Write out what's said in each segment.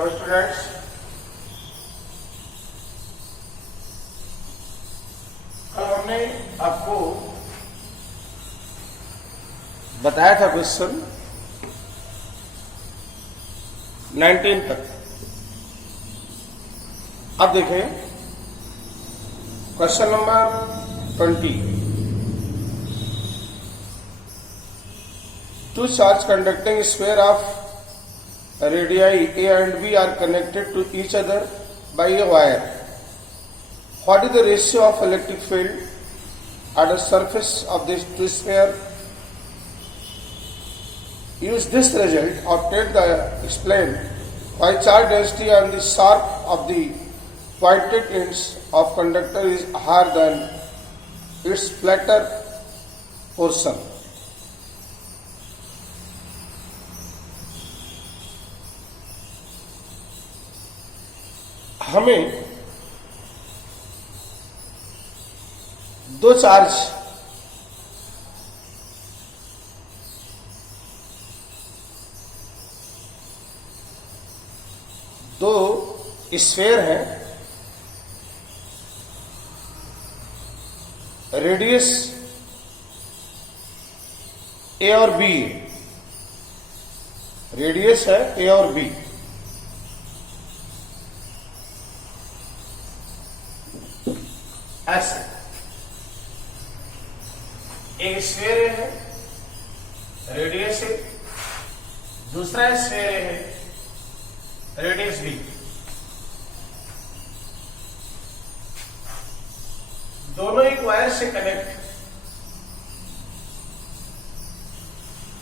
Hello students, कल हमने आपको बताया था क्वेश्चन 19 तक। अब देखें question number 20। Two charge conducting sphere of radii A and B are connected to each other by a wire. What is the ratio of electric field at the surface of these two spheres? Use this result obtained to explain why charge density on the sharp of the pointed ends of conductor is higher than its flatter portion. हमें दो charge दो sphere हैं, radius ए और B, radius है ए और B. ऐसे एक sphere है, रेडियस है, दूसरा स्फेयर है, रेडियस बी। दोनों एक वायर से कनेक्ट।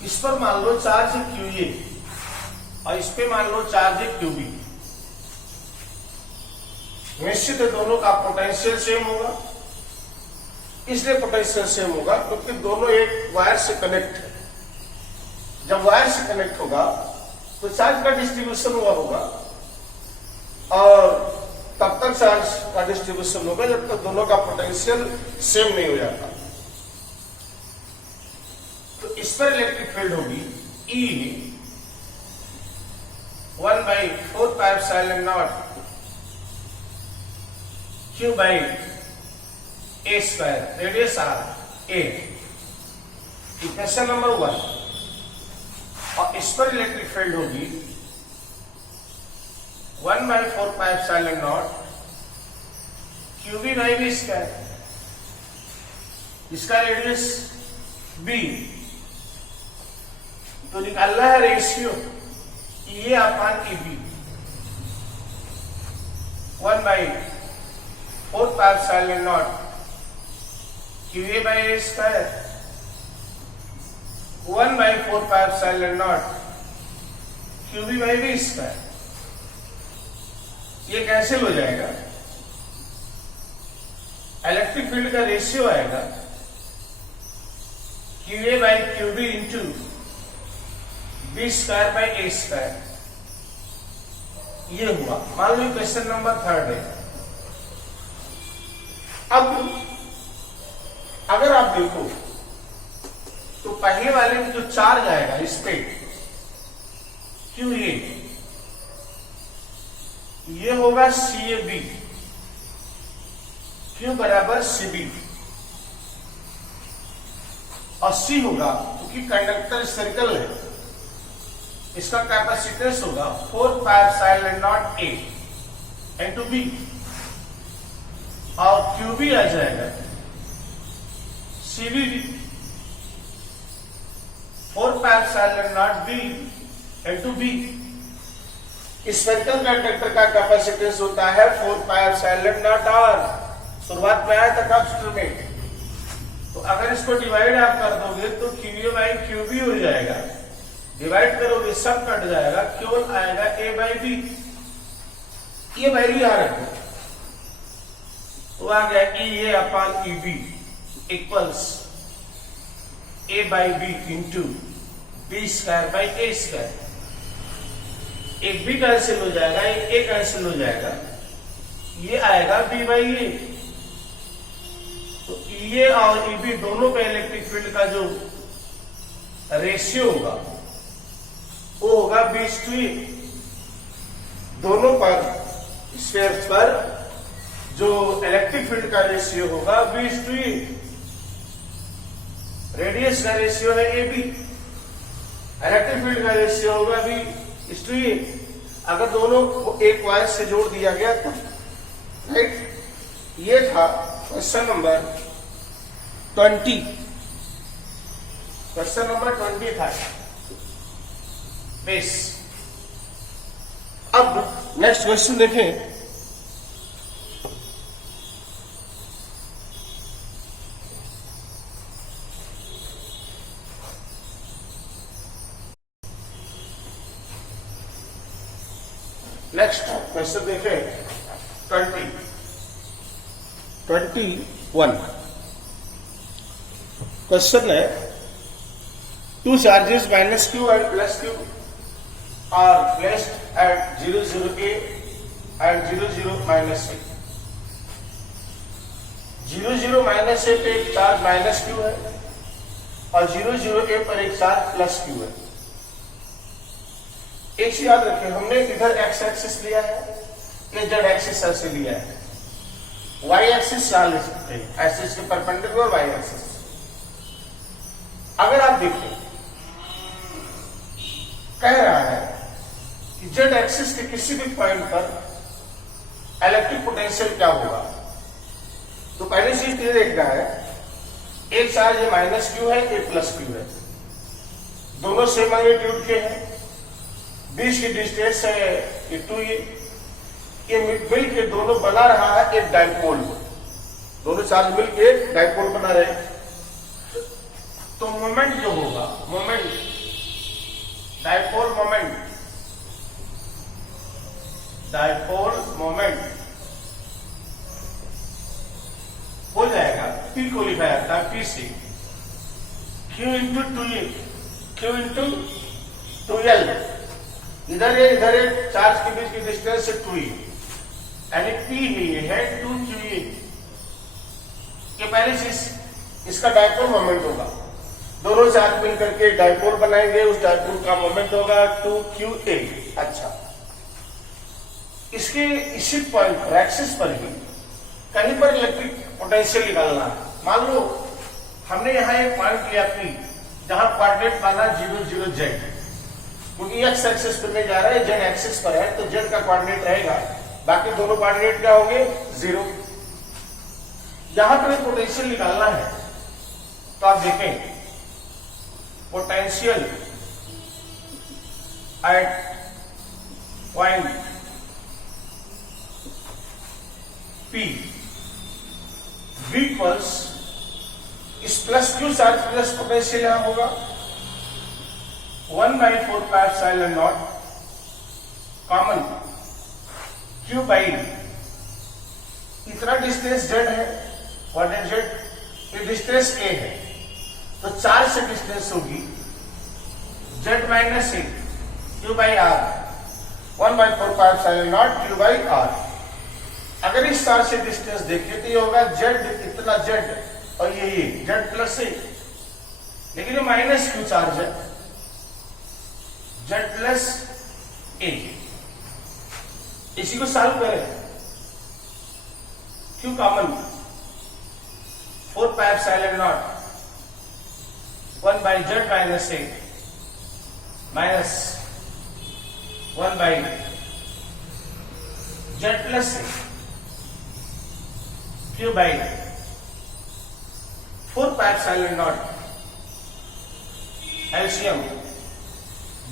इस पर मान लो चार्ज है QA और इस पे मान लो चार्ज है QB। निश्चित है दोनों का पोटेंशियल सेम होगा, इसलिए पोटेंशियल सेम होगा क्योंकि दोनों एक वायर से कनेक्ट है। जब वायर से कनेक्ट होगा तो चार्ज का डिस्ट्रीब्यूशन हुआ होगा और तब तक चार्ज का डिस्ट्रीब्यूशन होगा जब तक दोनों का पोटेंशियल सेम नहीं हो जाता। तो इस पर इलेक्ट्रिक फील्ड होगी E 1/4πε0 Q by A square, radius R A। Equation number 1। और इस पर इलेक्ट्रिक फील्ड होगी 1/4πε0 QB by B स्क्वायर। इसका रेडियस B। तो निकालना है रेशियो ये अपान EB 1/4πε0 QA by A square 1/4πε0 QB by B square. ये कैंसिल हो जाएगा। इलेक्ट्रिक फील्ड का रेशियो आएगा QA by QB into B square by A square. ये हुआ। मान लो क्वेश्चन नंबर 3 है। अब अगर आप देखो तो पहले वाले में जो चार्ज आएगा इस पे QA, ये होगा CAB, Q बराबर CB और C होगा क्योंकि कंडक्टर सर्कल है, इसका कैपेसिटेंस होगा 4πε0 A इंटू B और QB आ जाएगा CB 4πε0 B into B। Spherical conductor का कैपेसिटेंस होता है 4πε0 R। शुरुआत में आया था कंस्ट्रक्टर में। तो अगर इसको डिवाइड आप कर दोगे तो QA बाई QB हो जाएगा। डिवाइड करोगे सब कट जाएगा, केवल आएगा A बाई B। ये वैल्यू यहां रखो तो आ गया EA upon EB equals A by B into B square by A square. एक B कैंसिल हो जाएगा, एक A कैंसिल हो जाएगा, ये आएगा B बाई A। तो EA और EB दोनों का इलेक्ट्रिक फील्ड का जो रेशियो होगा वो होगा 20:1। दोनों पर स्फीयर्स पर जो इलेक्ट्रिक फील्ड का रेशियो होगा V/E, रेडियस का रेशियो है AB, इलेक्ट्रिक फील्ड का रेशियो होगा V/E। अगर दोनों को एक वायर से जोड़ दिया गया तो राइट। ये था क्वेश्चन नंबर 20। क्वेश्चन नंबर 20 था बेस। अब नेक्स्ट क्वेश्चन देखें। नेक्स्ट क्वेश्चन देखें 21। क्वेश्चन है two charges -q and +q are placed at 0, 0, A and 0, 0, -A। 0, 0, -A पे एक चार्ज -q है और 0, 0, A पर एक चार्ज +q है। एक चीज याद रखें, हमने इधर x एक्सिस लिया है, ये z एक्सिस ऐसे लिया है, y एक्सिस यहां ले सकते हैं, एक्सिस के परपेंडिकुलर y एक्सिस। अगर आप देखें कह रहा है कि z एक्सिस के किसी भी पॉइंट पर इलेक्ट्रिक पोटेंशियल क्या होगा, तो पहली चीज ये देखना है, एक चार्ज ये -q है, एक +q है, दोनों सेम मैग्नीट्यूड के हैं, बीच की डिस्टेंस है ये 2a, ये मिल के दोनों बना रहा है एक डाइपोल, दोनों चार्ज मिल के एक डाइपोल बना रहे। तो मोमेंट जो होगा, moment, dipole moment, dipole moment हो जाएगा, P को लिखा जाता है P से Q into 2a, Q into 2l, इधर ये चार्ज के बीच की डिस्टेंस है 2a, यानी P ये है 2qa। ये पहली चीज, इसका डाइपोल मोमेंट होगा, दोनों चार्ज मिलकर के डाइपोल बनाएंगे, उस डाइपोल का मोमेंट होगा 2qa। अच्छा, इसके इसी पॉइंट पर, एक्सिस पर ही कहीं पर इलेक्ट्रिक पोटेंशियल निकालना है। मान लो हमने यहां एक पॉइंट लिया P, जहां कोऑर्डिनेट माना 0, 0, Z, क्योंकि x एक्सिस पर नहीं जा रहा है, z एक्सिस पर है, तो z का कोऑर्डिनेट रहेगा, बाकी दोनों कोऑर्डिनेट क्या होंगे 0। यहां पर पोटेंशियल निकालना है, तो आप देखें potential at point P V equals, इस +q चार्ज प्लस पोटेंशियल यहां होगा 1/4πε0 कॉमन q बाई, इतना डिस्टेंस z है, कोऑर्डिनेट z, ये डिस्टेंस a है, तो चार्ज से डिस्टेंस होगी z - a q by r, 1/4πε0 q by r। अगर इस चार्ज से डिस्टेंस देखें तो ये होगा z, इतना z, और ये z प्लस a, लेकिन ये -q चार्ज है, z प्लस a। इसी को सॉल्व करें, q common 4πε0 1 by z minus a minus 1 by z plus a q by 4πε0 LCM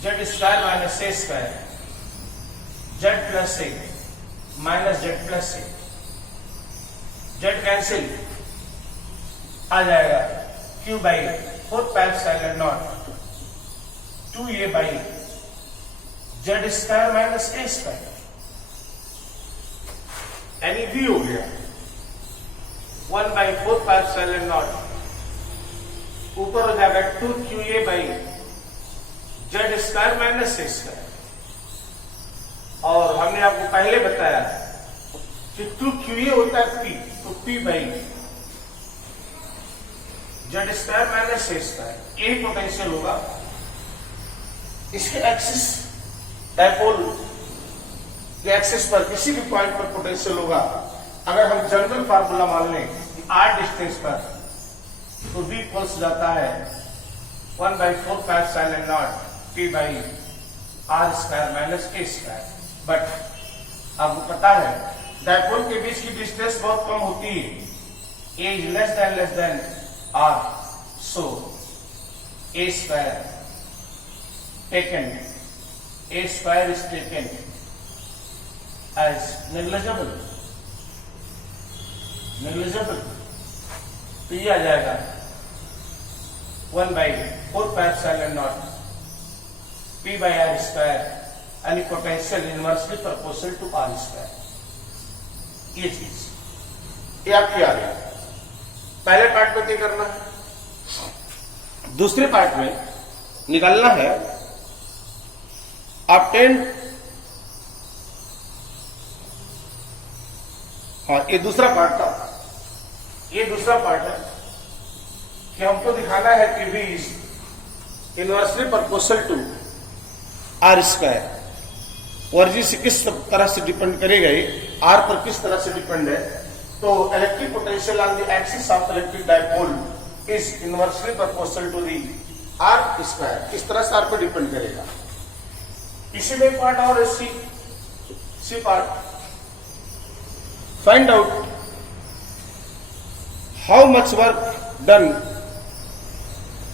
z square minus a square z plus a minus z plus a, z cancel आ जाएगा, q by 4πε0 2a by z square minus a square, यानी v हो गया 1/4πε0, ऊपर हो जाएगा 2qa by z square minus a square. और हमने आपको पहले बताया कि 2qa होता है p, तो p by z square minus a square, यही पोटेंशियल होगा। इसके एक्सिस डायपोल कि एक्सिस पर किसी भी पॉइंट पर पोटेंशियल होगा, अगर हम जनरल फार्मूला मान लें कि r डिस्टेंस पर, तो v इक्वल्स जाता है 1/4 sin n naught p by r square minus a square. But आपको पता है डायपोल के बीच की डिस्टेंस बहुत कम होती है, a is less than r, so a square taken, a square is taken as negligible, तो ये आ जाएगा 1/4 sin n naught p by r square, यानी potential inversely proportional to r square. ये चीज ये आपकी आ गई। पहले पार्ट में क्या करना है, दूसरे पार्ट में निकालना है ऑब्टेन। हाँ, ये दूसरा पार्ट था, ये दूसरा पार्ट है कि हमको दिखाना है कि v is inversely proportional to r square. वर्जी से किस तरह से डिपेंड करेगा, ये r पर किस तरह से डिपेंड है, तो electric potential on the axis of electric dipole is inversely proportional to the r square. किस तरह से r पर डिपेंड करेगा। इसी में पार्ट और C part, find out how much work done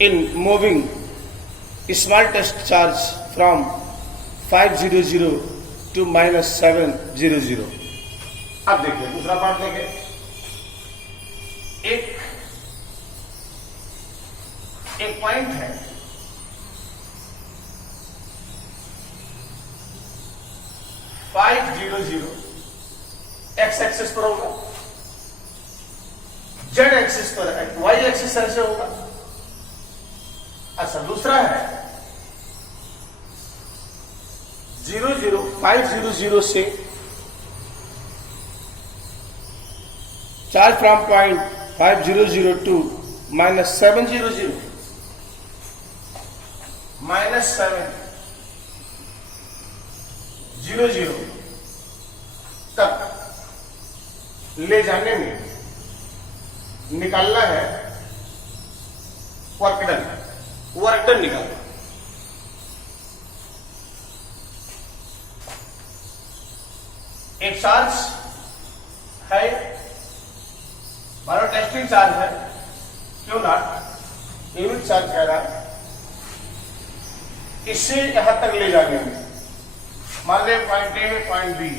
in moving small test charge from 500 to -700। अब देखिए दूसरा पार्ट देखिए, एक पॉइंट है, एक्स एक्सिस पर होगा, जेड एक्सिस पर, वाई एक्सिस ऐसे होगा। अच्छा, दूसरा है 500 से चार्ज फ्रॉम पॉइंट 500 टू -700, -700 तक ले जाने में निकालना है वर्क डन निकालना। एक चार्ज है, मानो टेस्टिंग चार्ज है, क्यों ना यूनिट चार्ज कह रहा है, इससे यहां तक ले जाने में, मान ले पॉइंट ए पॉइंट बी,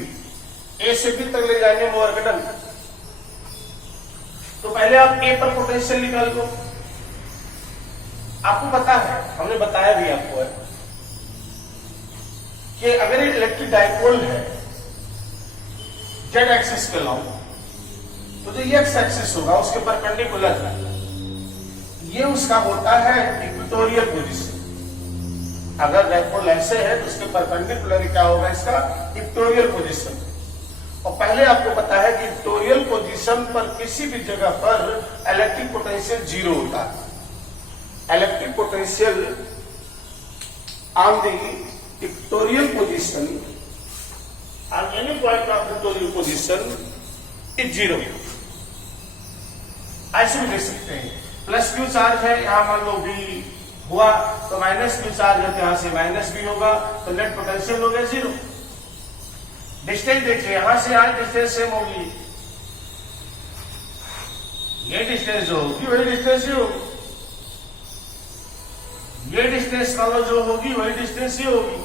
ए से बी तक ले जाने में वर्क डन। तो पहले आप ए पर पोटेंशियल निकाल लो। आपको पता है, हमने बताया भी आपको है कि अगर ये इलेक्ट्रिक डायपोल है जेड एक्सिस पे लाओ, तो जो एक्स एक्सिस होगा उसके परपेंडिकुलर ये उसका होता है इक्वेटोरियल पोजीशन। अगर डायपोल ऐसे है तो उसके परपेंडिकुलर क्या होगा, इसका इक्वेटोरियल पोजीशन। और पहले आपको पता है कि इक्वेटोरियल पोजीशन पर किसी भी जगह पर इलेक्ट्रिक पोटेंशियल 0 होता है। Electric potential on the equatorial position on any point of equatorial position is 0। ऐसे भी देख सकते हैं, प्लस क्यू चार्ज है, यहां मान लो बी हुआ तो माइनस क्यू चार्ज है, तो यहां से माइनस बी होगा, तो नेट पोटेंशियल हो गया 0। डिस्टेंस देखिए, यहां से यहां डिस्टेंस सेम होगी, ये डिस्टेंस जो होगी वही डिस्टेंस ही होगी, ये डिस्टेंस वाला जो होगी वही डिस्टेंस ही होगी,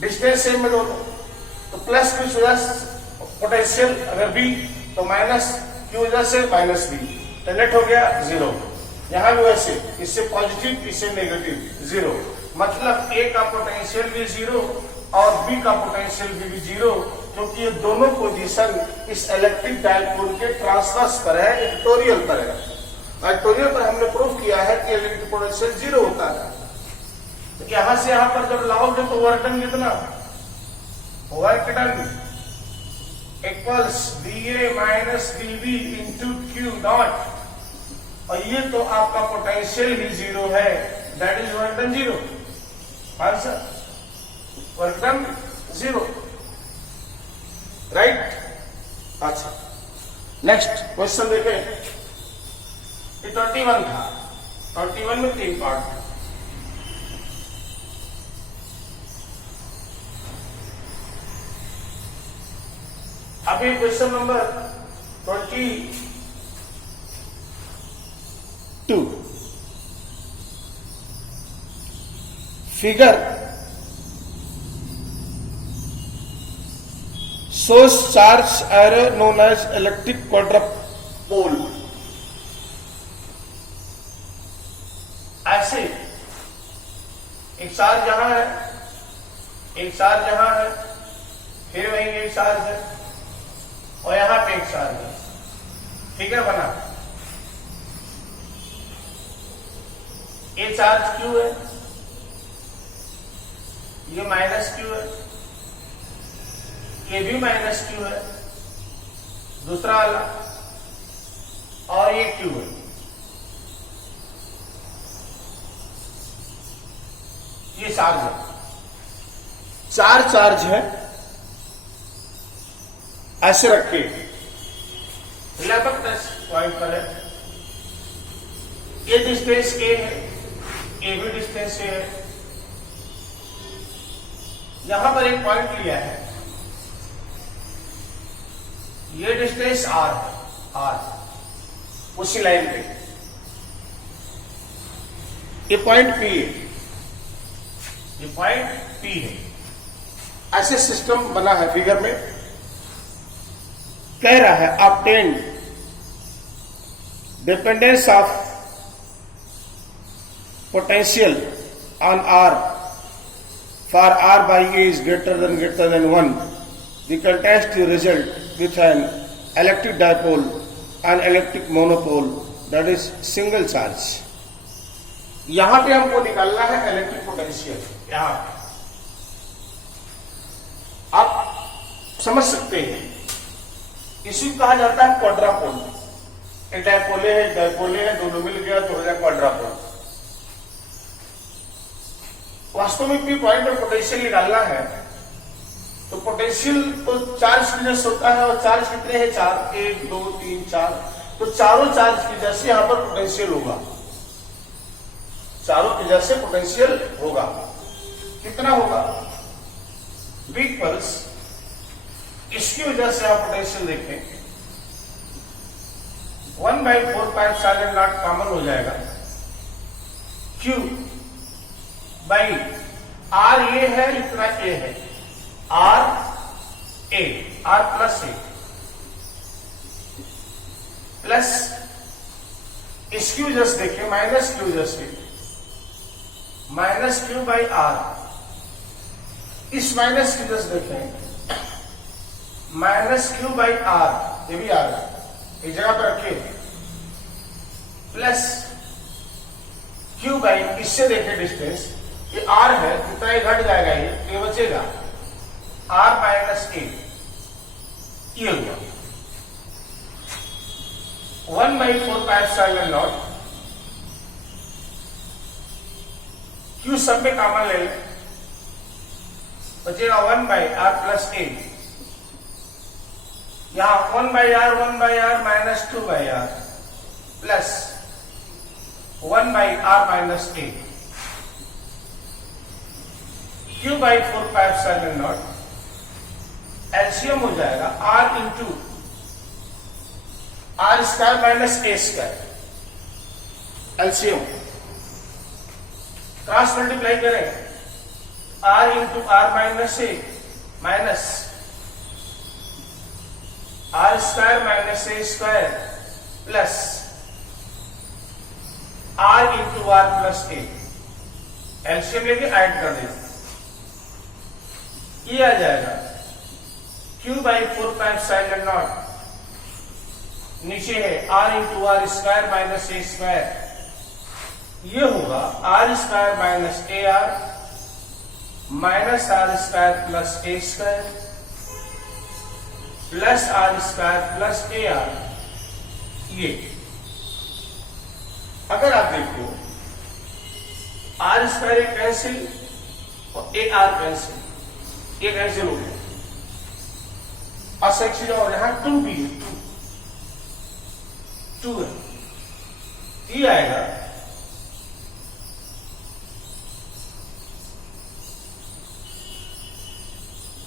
डिस्टेंस सेम में दोनों। तो प्लस क्यू वजह से पोटेंशियल अगर बी, तो माइनस क्यू वजह से माइनस बी, तो नेट हो गया 0। यहां भी वैसे, इससे पॉजिटिव इससे नेगेटिव 0, मतलब ए का पोटेंशियल भी 0 और बी का पोटेंशियल भी 0, क्योंकि ये दोनों पोजीशन इस इलेक्ट्रिक डायपोल के ट्रांसवर्स पर है, इक्वेटोरियल पर है। इक्वेटोरियल पर हमने प्रूव किया है कि इलेक्ट्रिक पोटेंशियल 0 होता है। तो यहां से यहां पर जब लाओगे तो वर्क डन कितना, work done equals dA minus dV into Q dot, और ये तो आपका पोटेंशियल ही 0 है, that is work done 0। Answer work done 0। Right. अच्छा, नेक्स्ट क्वेश्चन देखें। ये 21 था, 21 में 3 पार्ट था। अभी question number 22। Figure shows charge array known as electric quadrupole। ऐसे एक चार्ज यहां है, एक चार्ज यहां है, फिर वहीं एक चार्ज है और यहां पे एक चार्ज है। फिगर बना, ये चार्ज क्यू है, ये माइनस क्यू है, ये भी माइनस क्यू है, दूसरा वाला, और ये क्यू है। ये चार्ज है, 4 चार्ज है। ऐसे रखे, लगभग 10 पॉइंट पर है। ये डिस्टेंस ए है, ए भी डिस्टेंस ए है। यहां पर एक पॉइंट लिया है, ये डिस्टेंस आर है, आर उसी लाइन पे। ये पॉइंट पी है, ये पॉइंट पी है। ऐसे सिस्टम बना है फिगर में। कह रहा है obtain dependence of potential on r for r by a is greater than 1। The contest result with an electric dipole and electric monopole, that is single charge। यहां पे हमको निकालना है इलेक्ट्रिक पोटेंशियल। यहां आप समझ सकते हैं, इसी कहा जाता है क्वाड्रापोल। एक डायपोले है, डायपोले है, दोनों मिल गया तो हो जाए क्वाड्रापोल। वास्तव में पी पॉइंट पर पोटेंशियल निकालना है तो पोटेंशियल तो चार्ज की वजह से होता है, और चार्ज कितने हैं? 4, 1 2 3 4। तो चारों चार्ज की वजह से यहां पर पोटेंशियल होगा, चारों की वजह से पोटेंशियल होगा। कितना होगा? वीक पल्स, इसकी वजह से आप पोटेंशियल देखें 1/4πε0 कॉमन हो जाएगा। Q बाई आर ये है, इतना ए है, r a, r plus a, plus इसकी वजह से देखिए माइनस की वजह से माइनस क्यू बाई आर। इस माइनस की वजह से देखें माइनस क्यू बाई आर, ये भी आर एक जगह पर रखिए, प्लस क्यू बाई, इससे देखें डिस्टेंस, ये आर है, कितना ये घट जाएगा, ये बचेगा आर माइनस ए, ये हुआ 1/4πε0। क्यू सब में कॉमन ले लें, बचेगा 1/r प्लस ए। यहां 1/r minus 2/r plus 1/r minus a. Q/4πε0 LCM हो जाएगा r into r square minus a square, LCM cross multiply करें, r into r minus a minus r square minus a square plus r into r plus a. LCM लेके add कर दें, ये आ जाएगा Q/4πε0, नीचे है r into r square minus a square, ये होगा r square minus a r minus r square plus a square plus r square plus a r. ये अगर आप देखो आर स्क्वायर कैंसिल और ए आर कैंसिल, ये कैंसिल हो गया, असक्षी और यहां 2 भी है, 2 है, ये आएगा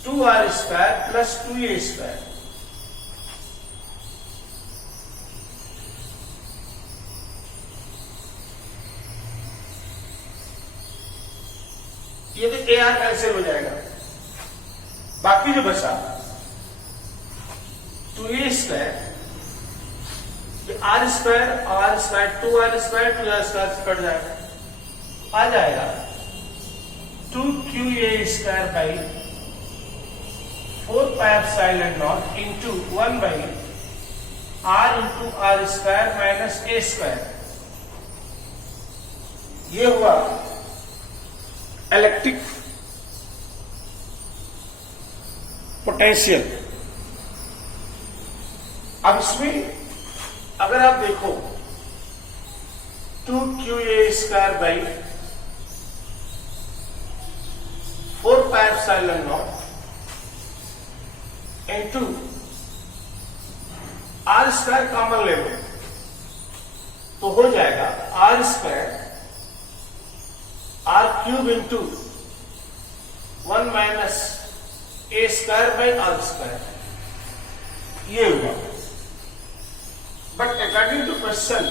2r² प्लस 2a²। ये तो AR कैंसिल हो जाएगा, बाकी जो बचा 2a², r² r² 2r² से कट जाएगा, आ जाएगा 2qa² by 4πε0 into 1 by r into r² minus a²। ये हुआ इलेक्ट्रिक पोटेंशियल। अब इसमें अगर आप देखो 2qa² by 4πε0 into r² common level तो हो जाएगा r² r³ into 1 minus a² by r²। ये हुआ। But according to question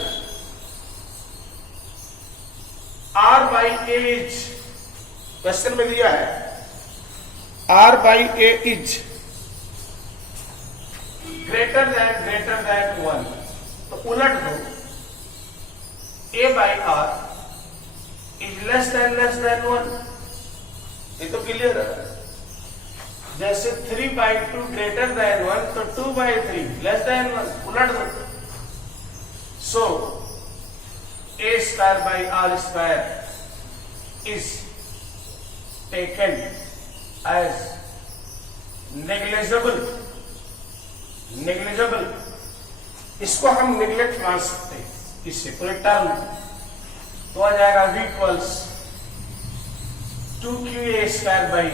r by a is, question में दिया है r by a is greater than 1, तो उलट दो a by r is less than 1। ये तो क्लियर है। जैसे 3/2 ग्रेटर देन 1 तो 2/3 लेस देन 1, उलट दो। So a² by r² is taken as negligible. इसको हम नेग्लेक्ट मान सकते हैं, इससे पूरे टर्म तो आ जाएगा v equals 2qa² by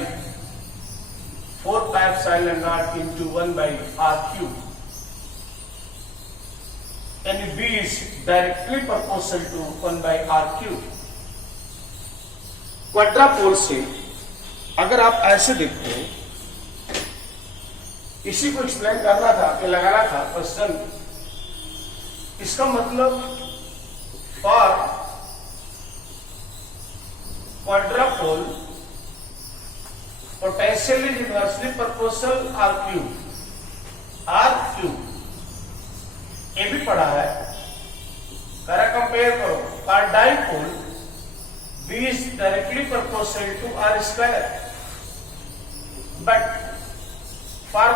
4πε0 into 1 by r³ and b is directly proportional to 1 by r³। क्वाड्रापोल से अगर आप ऐसे देखते हैं, इसी को एक्सप्लेन करना था कि लगाना था क्वेश्चन। इसका मतलब for quadrupole potential is inversely proportional r³ ये भी पढ़ा है, करा कंपेयर करो। For dipole b is directly proportional to r², but for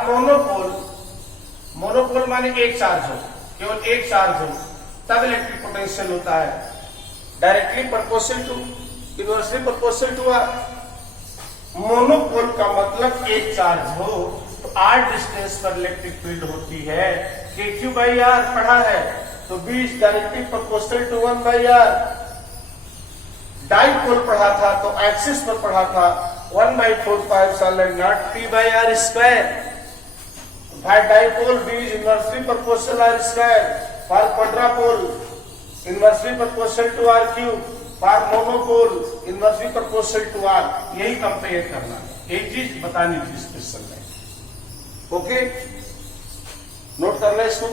monopole माने एक चार्ज हो, केवल एक चार्ज हो तब इलेक्ट्रिक पोटेंशियल होता है directly proportional to, inversely proportional to r। Monopole का मतलब एक चार्ज हो तो r डिस्टेंस पर इलेक्ट्रिक फील्ड होती है kq बाई r पढ़ा है, तो b is directly proportional to 1 by r। Dipole पढ़ा था तो एक्सिस पर पढ़ा था 1 बाई 4πε0 t बाई r²। भाई dipole b is inversely proportional r², for quadrupole inversely proportional to r³, for monopole inversely proportional to r। यही compare करना, एक चीज बतानी थी इस क्वेश्चन में। ओके, नोट कर ले इसको।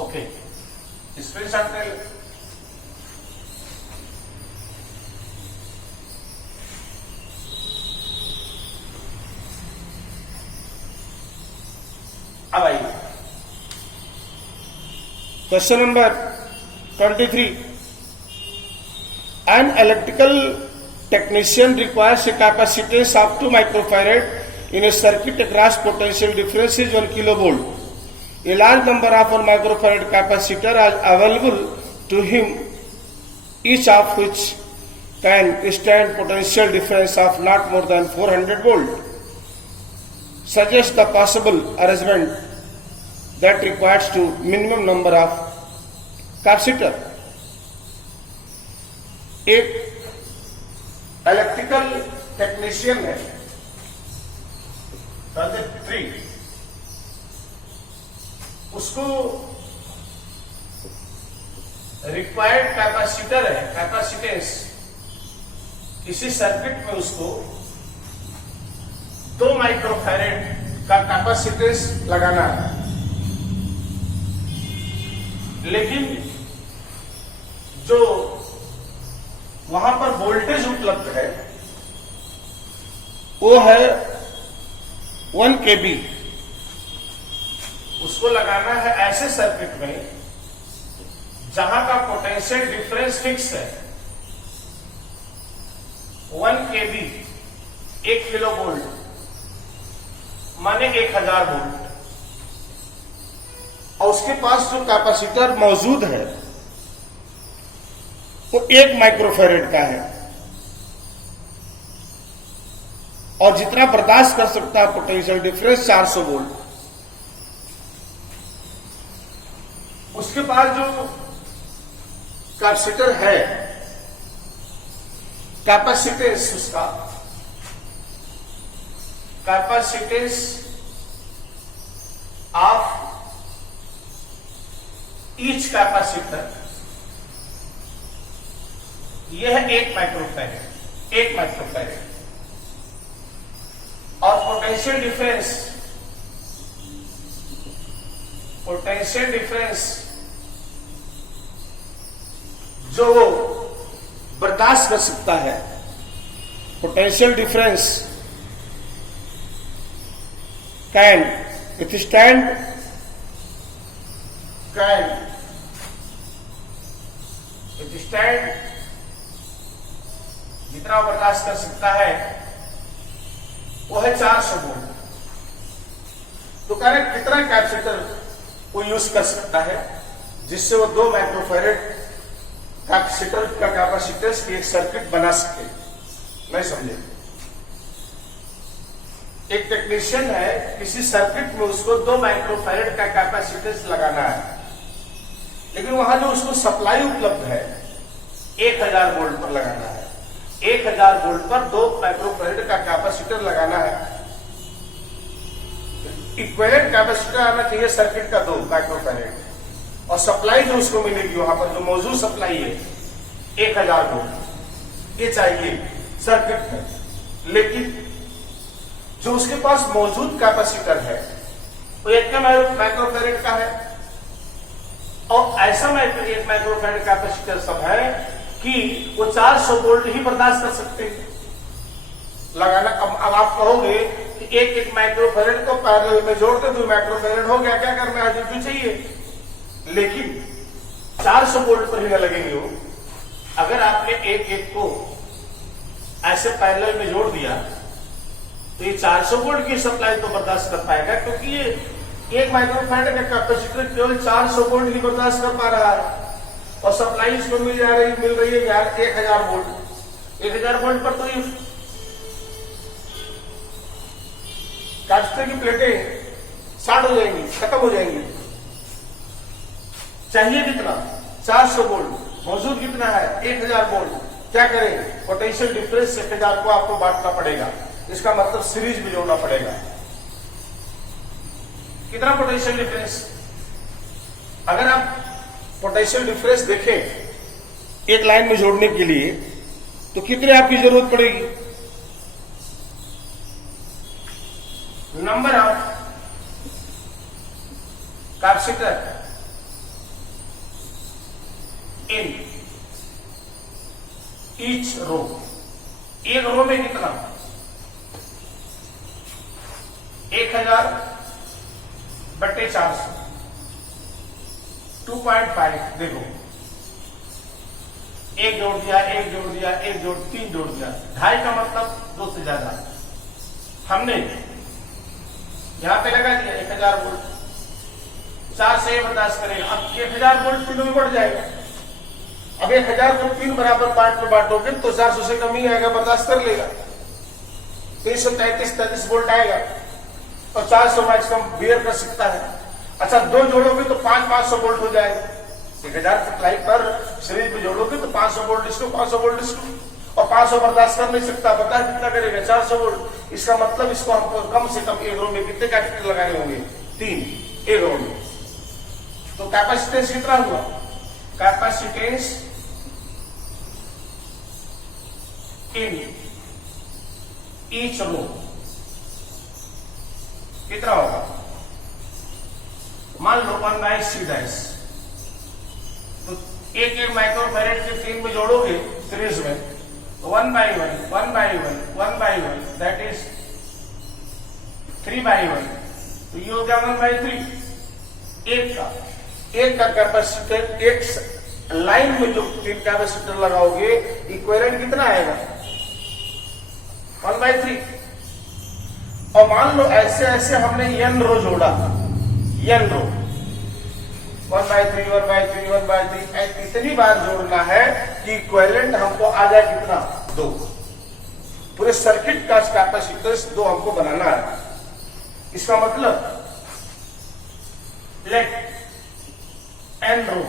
ओके, स्क्रीनशॉट ले लो। अब आइए question number 23। An electrical technician requires a capacitance of 2 microfarad in a circuit across potential difference is 1 kilovolt. A large number of 1 microfarad capacitor are available to him, each of which can withstand potential difference of not more than 400 volt. Suggest the possible arrangement that requires to minimum number of capacitor. एक electrical technician है, 3, उसको required capacitor है, capacitance किसी circuit में उसको 2 microfarad का capacitance लगाना है, लेकिन जो वहां पर वोल्टेज उपलब्ध है वो है 1 kV। उसको लगाना है ऐसे सर्किट में जहां का पोटेंशियल डिफरेंस फिक्स है। 1 kV 1 किलो वोल्ट माने 1000 वोल्ट, और उसके पास जो कैपेसिटर मौजूद है वो 1 माइक्रोफैरेड का है, और जितना बर्दाश्त कर सकता है पोटेंशियल डिफरेंस 400 वोल्ट। उसके बाद जो कैपेसिटर है, कैपेसिटेंस उसका कैपेसिटेंस ऑफ ईच कैपेसिटर, यह 1 माइक्रोफैरेड, और पोटेंशियल डिफरेंस जो वो बर्दाश्त कर सकता है, पोटेंशियल डिफरेंस कैन विथस्टैंड जितना बर्दाश्त कर सकता है वो है 400 वोल्ट। तो कह रहे कितना कैपेसिटर वो यूज कर सकता है जिससे वो 2 माइक्रोफैरेड कैपेसिटर का कैपेसिटेंस की एक सर्किट बना सके। नहीं समझे? एक टेक्नीशियन है, किसी सर्किट में उसको 2 माइक्रोफैरेड का कैपेसिटेंस लगाना है, लेकिन वहां जो उसको सप्लाई उपलब्ध है 1000 वोल्ट पर लगाना है। 1000 वोल्ट पर 2 माइक्रोफैरेड का कैपेसिटर लगाना है। इक्विवेलेंट कैपेसिटर आना चाहिए सर्किट का 2 माइक्रोफैरेड, और सप्लाई जो उसको मिलेगी वहां पर जो मौजूद सप्लाई है 1000 वोल्ट, ये चाहिए सर्किट में। लेकिन जो उसके पास मौजूद कैपेसिटर है वो 1 माइक्रोफैरेड का है, और ऐसा एक माइक्रोफैरेड कैपेसिटर सब है कि वो 400 वोल्ट ही बर्दाश्त कर सकते हैं लगाना। अब आप कहोगे कि 1 माइक्रोफैरेड को पैरेलल में जोड़ दे, 2 माइक्रोफैरेड हो गया, क्या करना है, जो चाहिए, लेकिन 400 वोल्ट पर ही न लगेंगे वो। अगर आपने एक को ऐसे पैरेलल में जोड़ दिया तो ये 400 वोल्ट की सप्लाई तो बर्दाश्त कर पाएगा, क्योंकि ये 1 माइक्रोफैरेड का कैपेसिटर केवल 400 वोल्ट ही बर्दाश्त कर पा रहा है, और सप्लाई इसको मिल रही है यार 1000 वोल्ट। 1000 वोल्ट पर तो ये कैपेसिटर की प्लेटें शॉर्ट हो जाएंगी, खत्म हो जाएंगी। चाहिए कितना? 400 वोल्ट, मौजूद कितना है 1000 वोल्ट। क्या करें? पोटेंशियल डिफरेंस 1000 को आपको बांटना पड़ेगा, इसका मतलब सीरीज में जोड़ना पड़ेगा। कितना पोटेंशियल डिफरेंस? अगर आप पोटेंशियल डिफरेंस देखें एक लाइन में जोड़ने के लिए तो कितने आपकी जरूरत पड़ेगी? Number of capacitor in each row. एक रो में कितना? 1000 बट्टे 400, 2.5। देखो, एक जोड़ दिया, एक जोड़ दिया, एक जोड़ 3 जोड़ दिया, 2.5 का मतलब 2 से ज्यादा। हमने यहां पे लगा दिया 1000 वोल्ट, 4 से बर्दाश्त करेगा। अब 1000 वोल्ट किलो में बढ़ जाएगा, अब 1000 को 3 बराबर पार्ट में बांटोगे तो 400 से कम ही आएगा, बर्दाश्त कर लेगा। 333 वोल्ट आएगा और 400 मैक्सिमम बियर कर सकता है। अच्छा 2 जोड़ोगे तो 500 वोल्ट हो जाएगा। 1000 फुट लाइन पर सीरीज में जोड़ोगे तो 500 वोल्ट इसको, 500 वोल्ट इसको, और 500 बर्दाश्त कर नहीं सकता। पता है कितना करेगा? 400 वोल्ट। इसका मतलब इसको हमको कम से कम एक रो में कितने कैपेसिटर लगाने होंगे? 3 एक रो में। तो कैपेसिटेंस कितना हुआ? कैपेसिटेंस इन ईच रो कितना होगा? मान लो 1/C'। तो एक माइक्रोफैरेड के 3 में जोड़ोगे सीरीज में तो 1/1 दैट इज 3/1। तो ये हो गया 1/3। एक का कैपेसिटर, एक लाइन में जो 3 कैपेसिटर लगाओगे इक्विवेलेंट कितना आएगा? 1/3। और मान लो ऐसे ऐसे हमने n रो जोड़ा, n रो 1/3 इतनी बार जोड़ना है कि इक्विवेलेंट हमको आ जाए कितना? 2। पूरे सर्किट का कैपेसिटेंस 2 हमको बनाना है। इसका मतलब let n row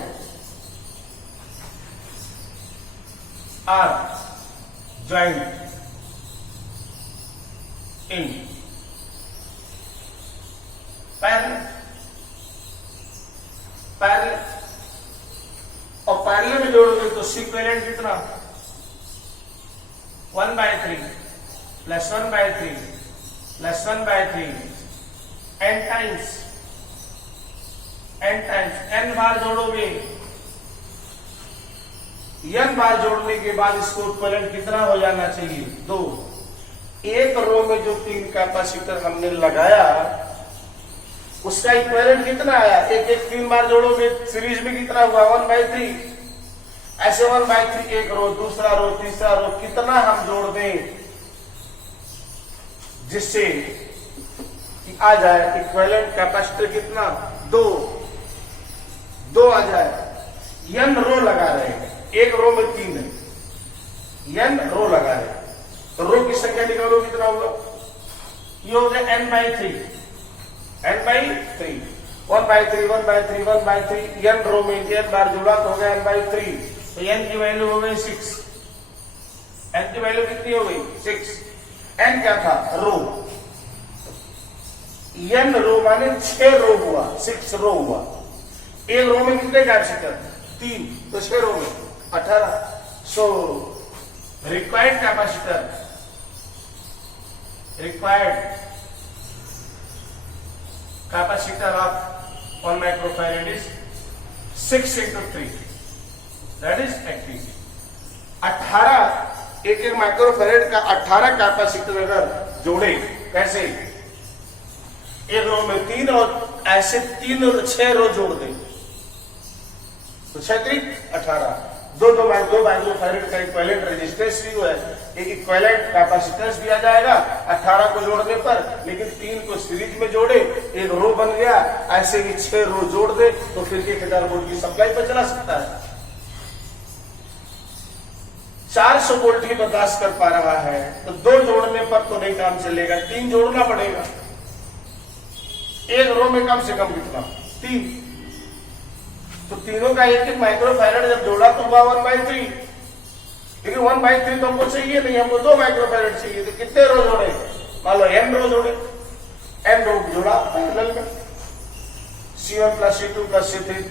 are joint in parallel और पैरेलल में जोड़ोगे तो इक्विवेलेंट कितना? 1/3 plus 1/3 plus 1/3 n times n बार जोड़ोगे। n बार जोड़ने के बाद इसको इक्विवेलेंट कितना हो जाना चाहिए? 2। एक रो में जो 3 कैपेसिटर हमने लगाया उसका इक्विवेलेंट कितना आया? एक 3 बार जोड़ोगे सीरीज में कितना हुआ? 1/3। ऐसे 1/3 एक रो, दूसरा रो, तीसरा रो, कितना हम जोड़ दें जिससे कि आ जाए इक्विवेलेंट कैपेसिटर कितना? 2 आ जाए। n रो लगा रहे हैं, एक रो में 3 है, n रो लगा रहे हैं तो रो की संख्या निकालो कितना होगा? ये हो गया n/3 1/3 n रो में n बार जुड़ा तो हो गया n/3। तो n की वैल्यू हो गई 6। n की वैल्यू कितनी हो गई? 6। n क्या था? रो। n रो माने 6 रो हुआ, 6 रो हुआ। एक रो में कितने कैपेसिटर? 3। तो 6 रो में 18। So required capacitor, required capacitor of 1 microfarad is 6 × 3 that is 80। 18 एक माइक्रोफैरेड का 18 कैपेसिटर अगर जोड़े, कैसे? एक रो में 3 और ऐसे 6 रो जोड़ दे तो 6 × 3 18। दो माइक्रोफैरेड का इक्विवेलेंट रेजिस्टेंस भी है, एक इक्विवेलेंट कैपेसिटेंस भी आ जाएगा 18 को जोड़ने पर। लेकिन 3 को सीरीज में जोड़े, एक रो बन गया, ऐसे ही 6 रो जोड़ दे तो फिर 1000 वोल्ट की सप्लाई पर चला सकता है। 400 वोल्ट ही बर्दाश्त कर पा रहा है तो 2 जोड़ने पर तो नहीं काम चलेगा, 3 जोड़ना पड़ेगा। एक रो में कम से कम कितना? 3। तो तीनों का एक माइक्रोफैरेड जब जोड़ा तो हुआ 1/3। लेकिन 1/3 तो हमको चाहिए नहीं, हमको 2 माइक्रोफैरेड चाहिए। तो कितने रो जोड़े? मान लो n रो जोड़े, n रो जोड़ा पैरेलल में, C1 + C2 + C3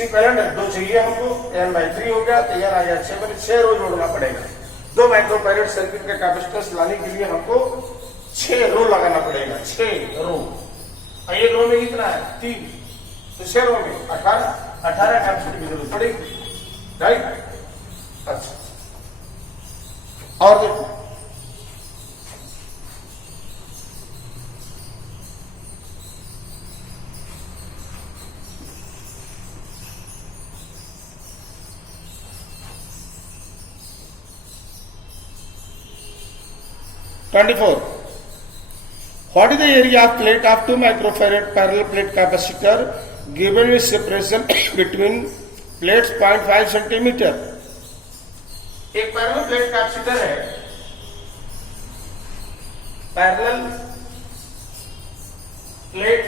इक्विवेलेंट 2 चाहिए हमको, n/3 हो गया तो n आ गया 6। 6 रो जोड़ना पड़ेगा। 2 माइक्रोफैरेड सर्किट का कैपेसिटेंस लाने के लिए हमको 6 रो लगाना पड़ेगा, 6 रो। और एक रो में कितना है? 3। तो 6 रो में 18 कैपेसिटर की जरूरत पड़ेगी, राइट? अच्छा, और देखो 24. What is the area of plate of 2 microfarad parallel plate capacitor given with separation between plates 0.5 centimetre. एक पैरेलल प्लेट कैपेसिटर है, पैरेलल प्लेट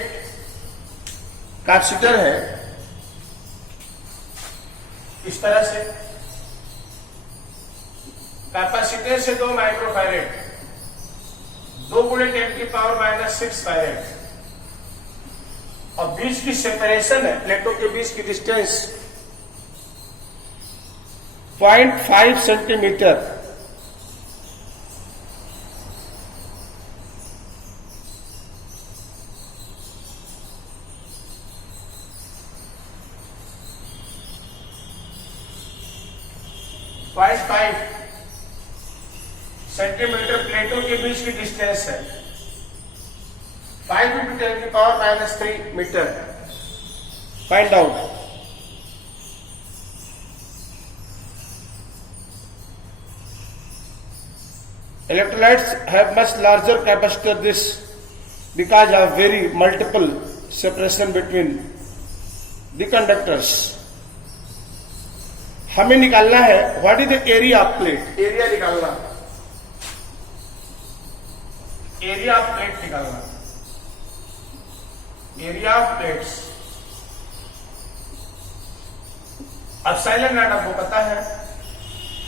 कैपेसिटर है इस तरह से, कैपेसिटर से 2 माइक्रोफैरेड, 2 × 10⁻⁻⁶ फैरेड, और बीच की सेपरेशन है, प्लेटों के बीच की डिस्टेंस 0.5 सेंटीमीटर। सेंटीमीटर प्लेटों के बीच की डिस्टेंस है, 5 × 10⁻³ metre. Find out. Electrolytes have much larger capacitor this because of very multiple separation between the conductors. हमें निकालना है what is the area of plate, area निकालना, एरिया ऑफ प्लेट निकालना, area of plates. अब silent नाट आपको पता है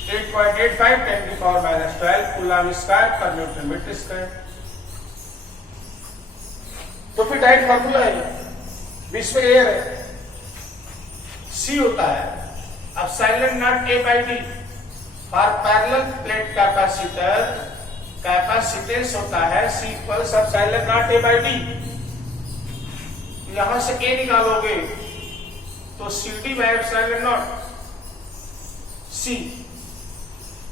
8.85 10⁻⁻12 coulomb square पर न्यूटन मीटर स्क्वायर। तो फिर डायरेक्ट फॉर्मूला है, बीच में एयर है, सी होता है। अब silent not A/D for parallel plate capacitor, capacitance होता है C equals of silent not A/D। यहां से A निकालोगे तो CD/ε0 C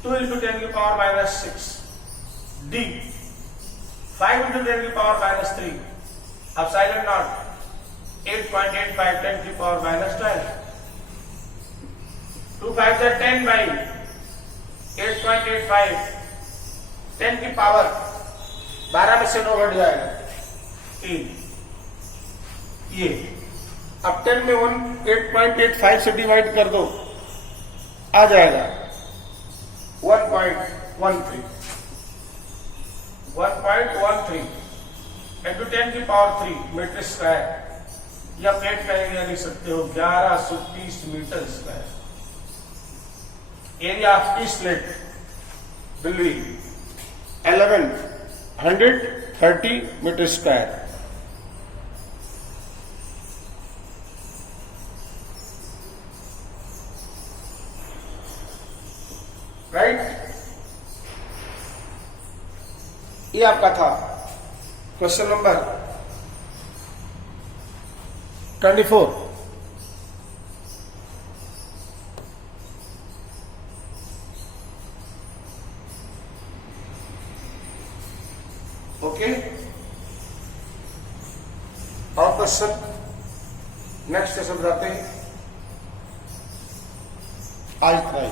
2 × 10⁻⁻⁶ D 5 × 10⁻³ अब साइलेंट नॉट 8.85 10⁻12 2 5 10/8.85 10 की पावर 12 में से 9 घट जाएगा 3। ये अब 10 में 8.85 से डिवाइड कर दो, आ जाएगा 1.13 into 10⁻³ मीटर स्क्वायर, या प्लेट का एरिया लिख सकते हो 1130 metre square. Area of each plate will be 1130 metre square. Right, ये आपका था क्वेश्चन नंबर 24। ओके, और क्वेश्चन नेक्स्ट क्वेश्चन बताते हैं। आज इतना ही।